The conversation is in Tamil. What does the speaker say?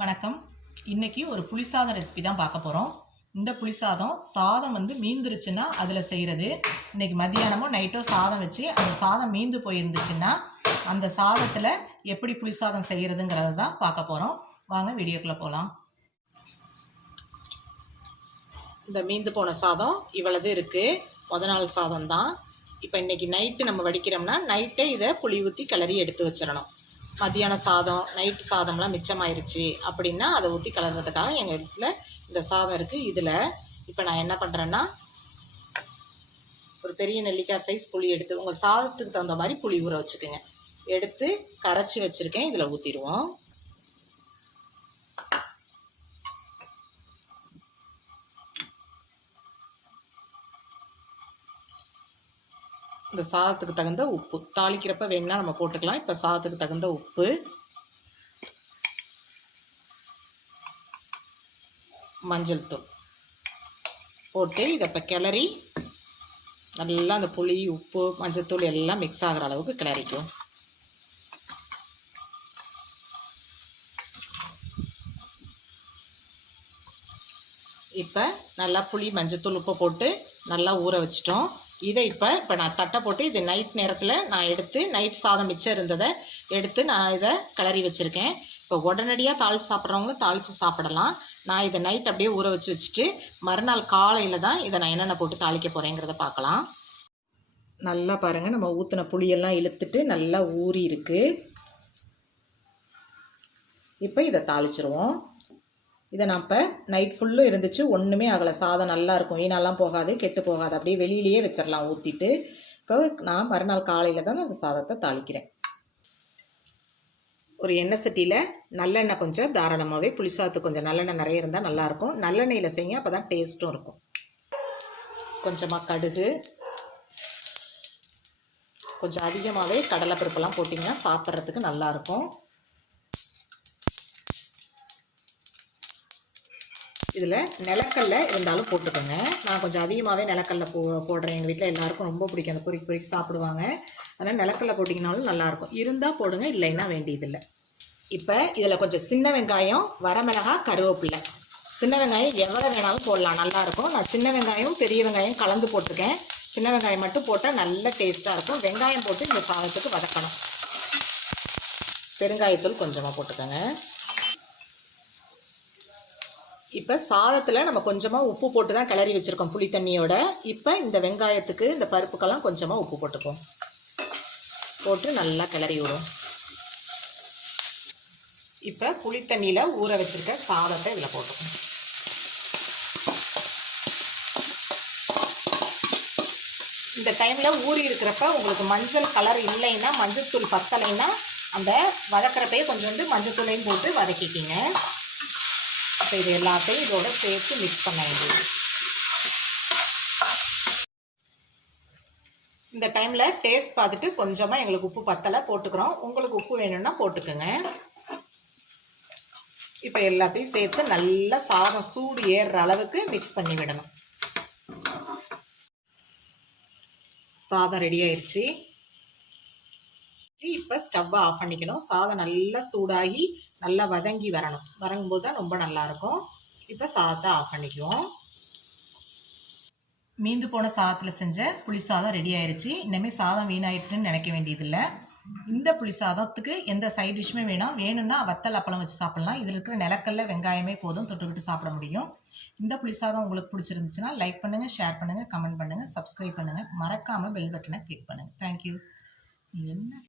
வணக்கம். இன்னைக்கு ஒரு புளிசாதம் ரெசிபி தான் பார்க்க போகிறோம். இந்த புளிசாதம் சாதம் மீந்துருச்சுன்னா அதில் செய்கிறது. இன்னைக்கு மதியானமோ நைட்டோ சாதம் வச்சு அந்த சாதம் மீந்து போயிருந்துச்சுன்னா அந்த சாதத்தில் எப்படி புளிசாதம் செய்கிறதுங்கிறத தான் பார்க்க போகிறோம். வாங்க வீடியோக்குள்ளே போகலாம். இந்த மீந்து போன சாதம் இவ்வளவு இருக்குது. நாள் சாதம் தான். இப்போ இன்னைக்கு நைட்டு நம்ம வடிக்கிறோம்னா நைட்டே இதை புளி ஊற்றி கிளறி எடுத்து வச்சிடணும். மதியான சாதம் நைட்டு சாதம்லாம் மிச்சமாயிருச்சு அப்படின்னா அதை ஊற்றி கலர்றதுக்காக எங்கள் வீட்டில் இந்த சாதம் இருக்குது. இதில் இப்போ நான் என்ன பண்ணுறேன்னா ஒரு பெரிய நெல்லிக்காய் சைஸ் புளி எடுத்து உங்கள் சாதத்துக்கு தகுந்த மாதிரி புளி ஊற வச்சுக்கோங்க. எடுத்து கரைச்சி வச்சுருக்கேன். இதில் ஊற்றிடுவோம். இந்த சாதத்துக்கு தகுந்த உப்பு தாளிக்கிறப்ப வேணும்னா நம்ம போட்டுக்கலாம். இப்போ சாதத்துக்கு தகுந்த உப்பு, மஞ்சள் தூள் போட்டு இதை இப்போ கிளறி நல்லா அந்த புளி உப்பு மஞ்சள் தூள் எல்லாம் மிக்ஸ் ஆகிற அளவுக்கு கிளறிக்கும். இப்போ நல்லா புளி மஞ்சத்தூள் உப்பு போட்டு நல்லா ஊற வச்சிட்டோம். இதை இப்போ நான் தட்டை போட்டு இது நைட் நேரத்தில் நான் எடுத்து நைட் சாதம் மிச்சம் இருந்ததை எடுத்து நான் இதை கிளறி வச்சுருக்கேன். இப்போ உடனடியாக தாளித்து சாப்பிட்றவங்க தாளித்து சாப்பிடலாம். நான் இதை நைட் அப்படியே ஊற வச்சுட்டு மறுநாள் காலையில் தான் இதை நான் என்னென்ன போட்டு தாளிக்க போகிறேங்கிறத பார்க்கலாம். நல்லா பாருங்கள், நம்ம ஊற்றின புளியெல்லாம் இழுத்துட்டு நல்லா ஊறி இருக்குது. இப்போ இதை தாளிச்சிருவோம். இதை நான் இப்போ நைட் ஃபுல்லும் இருந்துச்சு, ஒன்றுமே ஆகலை. சாதம் நல்லாயிருக்கும், ஈனெல்லாம் போகாது, கெட்டு போகாது. அப்படியே வெளியிலேயே வச்சிடலாம் ஊற்றிட்டு. இப்போ நான் மறுநாள் காலையில் தான் அந்த சாதத்தை தாளிக்கிறேன். ஒரு எண்ணெய் சட்டியில் நல்லெண்ணெய் கொஞ்சம் தாராளமாகவே, புளிசாதத்துக்கு கொஞ்சம் நல்லெண்ணெய் நிறைய இருந்தால் நல்லாயிருக்கும். நல்லெண்ணெயில் செய்யுங்க, அப்போ தான் டேஸ்ட்டும் இருக்கும். கொஞ்சமாக கடுகு, கொஞ்சம் அதிகமாகவே கடலைப்பருப்பெல்லாம் போட்டிங்கன்னா சாப்பிட்றதுக்கு நல்லாயிருக்கும். இதில் நிலக்கல்ல இருந்தாலும் போட்டுக்கோங்க. நான் கொஞ்சம் அதிகமாகவே நிலக்கல்ல போடுறேன். எங்கள் வீட்டில் எல்லாருக்கும் ரொம்ப பிடிக்கும், அந்த பொறிக்கு சாப்பிடுவாங்க. அதனால் நிலக்கல்ல போட்டிங்கனாலும் நல்லாயிருக்கும். இருந்தால் போடுங்க, இல்லைன்னா வேண்டியதில்லை. இப்போ இதில் கொஞ்சம் சின்ன வெங்காயம், வரமிளகாய், கருவேப்பில்லை. சின்ன வெங்காயம் எவ்வளோ வேணாலும் போடலாம், நல்லாயிருக்கும். நான் சின்ன வெங்காயம் பெரிய வெங்காயம் கலந்து போட்டிருக்கேன். சின்ன வெங்காயம் மட்டும் போட்டால் நல்ல டேஸ்ட்டாக இருக்கும். வெங்காயம் போட்டு இந்த சாதத்துக்கு வதக்கணும். பெருங்காயத்தூள் கொஞ்சமாக போட்டுக்கோங்க. இப்போ சாதத்தில் நம்ம கொஞ்சமாக உப்பு போட்டு தான் கிளறி வச்சுருக்கோம் புளி தண்ணியோட. இப்போ இந்த வெங்காயத்துக்கு இந்த பருப்புக்கெல்லாம் கொஞ்சமாக உப்பு போட்டுப்போம். போட்டு நல்லா கிளறி விடும். இப்போ புளி தண்ணியில் ஊற வச்சுருக்க சாதத்தை இதில் போட்டுக்கணும். இந்த டைமில் ஊறி இருக்கிறப்ப உங்களுக்கு மஞ்சள் கலர் இல்லைன்னா, மஞ்சள் தூள் பத்தலைன்னா அந்த வதக்கிறப்பையே கொஞ்சோண்டு மஞ்சள் தூளையும் போட்டு வதக்கிக்கிங்க. இப்போ இது எல்லாத்தையும் இதோட சேர்த்து மிக்ஸ் பண்ண வேண்டியது. இந்த டைமில் டேஸ்ட் பார்த்துட்டு கொஞ்சமாக எங்களுக்கு உப்பு பத்தலை போட்டுக்கிறோம். உங்களுக்கு உப்பு வேணும்னா போட்டுக்கோங்க. இப்போ எல்லாத்தையும் சேர்த்து நல்லா சாதம் சூடு ஏறுற அளவுக்கு மிக்ஸ் பண்ணி விடணும். சாதம் ரெடி ஆயிடுச்சு. இப்போ ஸ்டவ்வை ஆஃப் பண்ணிக்கணும். சாதம் நல்லா சூடாகி நல்லா வதங்கி வரும்போது தான் ரொம்ப நல்லாயிருக்கும். இப்போ சாதத்தை ஆஃப் பண்ணிக்குவோம். மீந்து போன சாதத்தில் செஞ்ச புளி சாதம் ரெடி ஆயிடுச்சு. இனிமேல் சாதம் வீணாயிட்டுன்னு நினைக்க வேண்டியதில்லை. இந்த புளி சாதத்துக்கு எந்த சைட் டிஷ்ஷுமே வேணும்னா வத்தல் அப்பளம் வச்சு சாப்பிட்லாம். இதில் இருக்கிற நிலக்கல்ல வெங்காயமே போதும், தொட்டுக்கிட்டு சாப்பிட முடியும். இந்த புளி சாதம் உங்களுக்கு பிடிச்சிருந்துச்சுன்னா லைக் பண்ணுங்கள், ஷேர் பண்ணுங்கள், கமெண்ட் பண்ணுங்கள், சப்ஸ்கிரைப் பண்ணுங்கள். மறக்காமல் பெல் பட்டனை கிளிக் பண்ணுங்கள். தேங்க்யூ. என்ன